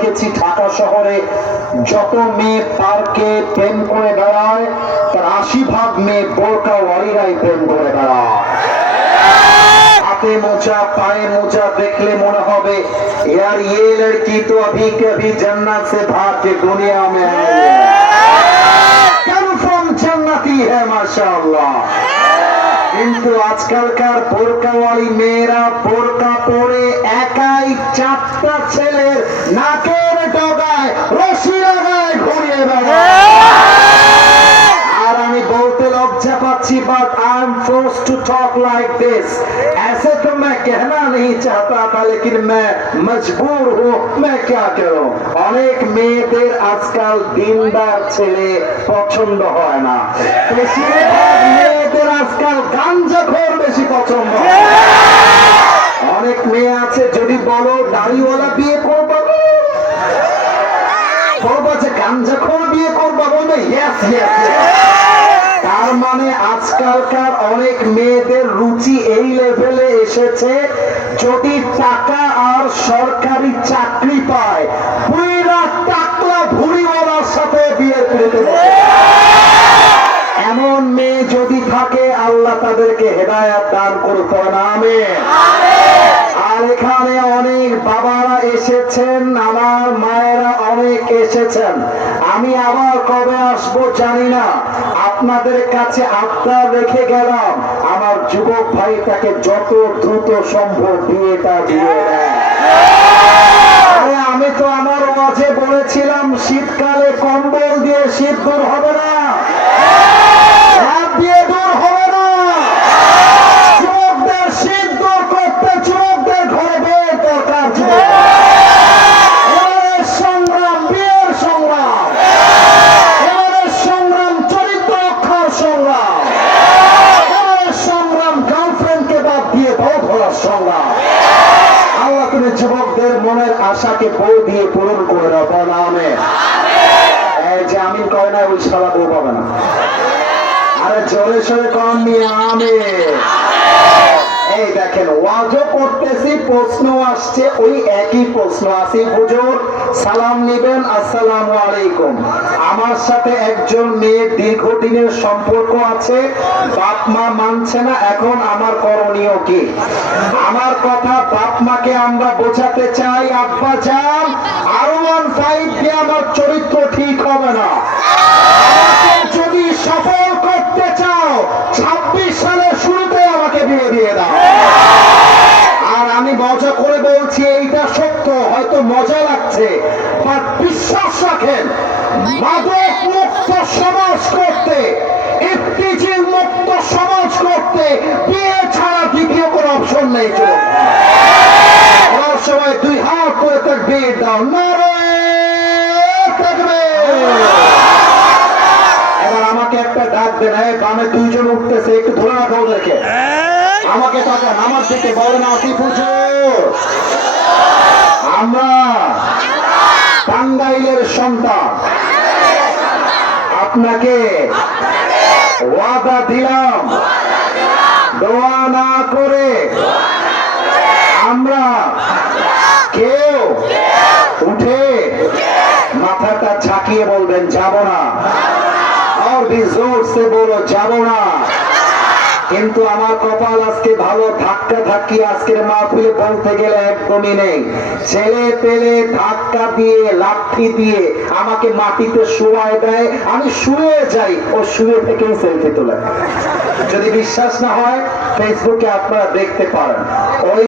দেখেছি ঢাকা শহরে যত মেয়ে পার্কে প্রেম করে বেড়ায় তার 80% মেয়ে বোরকাওয়ালিরাই প্রেম করে বেড়ায়। হাতে মোজা পায়ে মোজা দেখলে মনে হবে यार ये लड़की तो अभी कभी जन्नत से भाग के दुनिया में आई है, कन्फर्म जन्नती है माशाअल्लाह। কিন্তু আজকালকার বোরকাওয়ালি মেয়েরা বোরকা পরে একাই 4টা ছেলের নাকের ডগায় রশি লাগায় ঘুরিয়ে বেড়ায়। আর আমি বলতে লজ্জা পাচ্ছি, but I am forced to talk like this. ऐसे तो मैं कहना नहीं चाहता था, लेकिन मैं मजबूर हूँ, मैं क्या करूँ। অনেক মেয়েদের আজকাল দিনদার ছেলে পছন্দ হয় না, বেশিরভাগ মেয়েদের আজকাল গাঞ্জাখোর বেশি পছন্দ হয়। অনেক মেয়ে আছে যদি বলো দাড়িওয়ালা বিয়ে করবো, বলবো যে গাঞ্জাখোর বিয়ে করবো, বলবে ইয়েস ইয়েস। তার মানে আজকালকার অনেক মেয়েদের রুচি এই লেভেলে এসেছে, যদি টাকা আর সরকারি চাকরি পায় পুরা টাকলা ভুড়িওয়ালার সাথে বিয়ে করতে। এমন মেয়ে যদি থাকে আল্লাহ তাদেরকে হেদায়েত দান করুক, আমিন। আর এখানে অনেক বাবারা এসেছেন, আমার মায়েরা অনেক এসেছেন। আমি আবার কবে আসবো জানি না, আপনাদের কাছে আবদার রেখে গেলাম আমার যুবক ভাই তাকে যত দ্রুত সম্ভব বিয়েটা দিয়ে দেয়। আমি তো আমার মাঝে বলেছিলাম শীতকালে কম্বল দিয়ে শীত দূর হবে না, দিয়ে দূর হবে না। যুবকদের শীত দূর করতে যুবকদের ঘরে বিয়ে দরকার। এবারের সংগ্রাম বিয়ের সংগ্রাম, এবারের সংগ্রাম চরিত্র রক্ষার সংগ্রাম, এবারের সংগ্রাম গার্লফ্রেন্ডকে বাদ দিয়ে বউ ধরার সংগ্রাম। আল্লাহ তুমি যুবকদের মনের আশাকে বউ দিয়ে পূরণ করে দাও, বল আমিন। এই যে আমিন কয় না ওই শালা বউ পাবে না। আরে জোরে সোরে কম নিয়ে আমিন। এই দেখেন ওয়াজও করতেছি, প্রশ্ন আসছে, ওই একই প্রশ্ন। আসি হুজুর সালাম নিবেন, আসসালামু আলাইকুম। আমার সাথে একজন মেয়ের দীর্ঘদিনের সম্পর্ক আছে, বাপ মা মানছে না, এখন আমার করণীয় কি? আমার কথা বাপ মাকে আমরা বোঝাতে চাই, আব্বা যান R15 দিয়ে আমার চরিত্র ঠিক হবে না। আমাকে যদি সফল করতে চাও 26 সালের শুরুতে আমাকে বিয়ে দিয়ে দাও। আর আমি মজা করে বলছি, এইটা সত্য, হয়তো মজা লাগছে, বাট বিশ্বাস রাখেন মাদক মুক্ত সমাজ করতে, ইফতিজিল মুক্ত সমাজ করতে বিয়ে ছাড়া দ্বিতীয় কোনো অপশন নেই। সব সময় 2 হাত করে তাকবীর দাও, নারে তাকবীর। এবার আমাকে একটা ডাক দেন, বামে 2 জন উঠতেছে, একটু ধরে রাখো ওদেরকে। আমাকে তাকান, আমার দিকে বলেন আসিফ হুজুর আমরা টাঙ্গাইলের সন্তান, আপনাকে ওয়াদা দিলাম দোয়া না করে আমরা কেউ উঠে মাথাটা ঝাঁকিয়ে বলবেন যাব না, আর भी जोर से बोलो যাব না। কিন্তু আমার কপাল আজকে ভালো, ধাক্কা ধাক্কি আজকের মাহফিলে বলতে গেলে একদমই নেই। ছেলে পেলে ধাক্কা দিয়ে লাঠি দিয়ে আমাকে মাটিতে শোয়ায় দেয়, আমি শুয়ে যাই, ও শুয়ে থেকেই সেলফি তোলে। যদি বিশ্বাস না হয় ফেসবুকে আপনারা দেখতে পারেন। ওই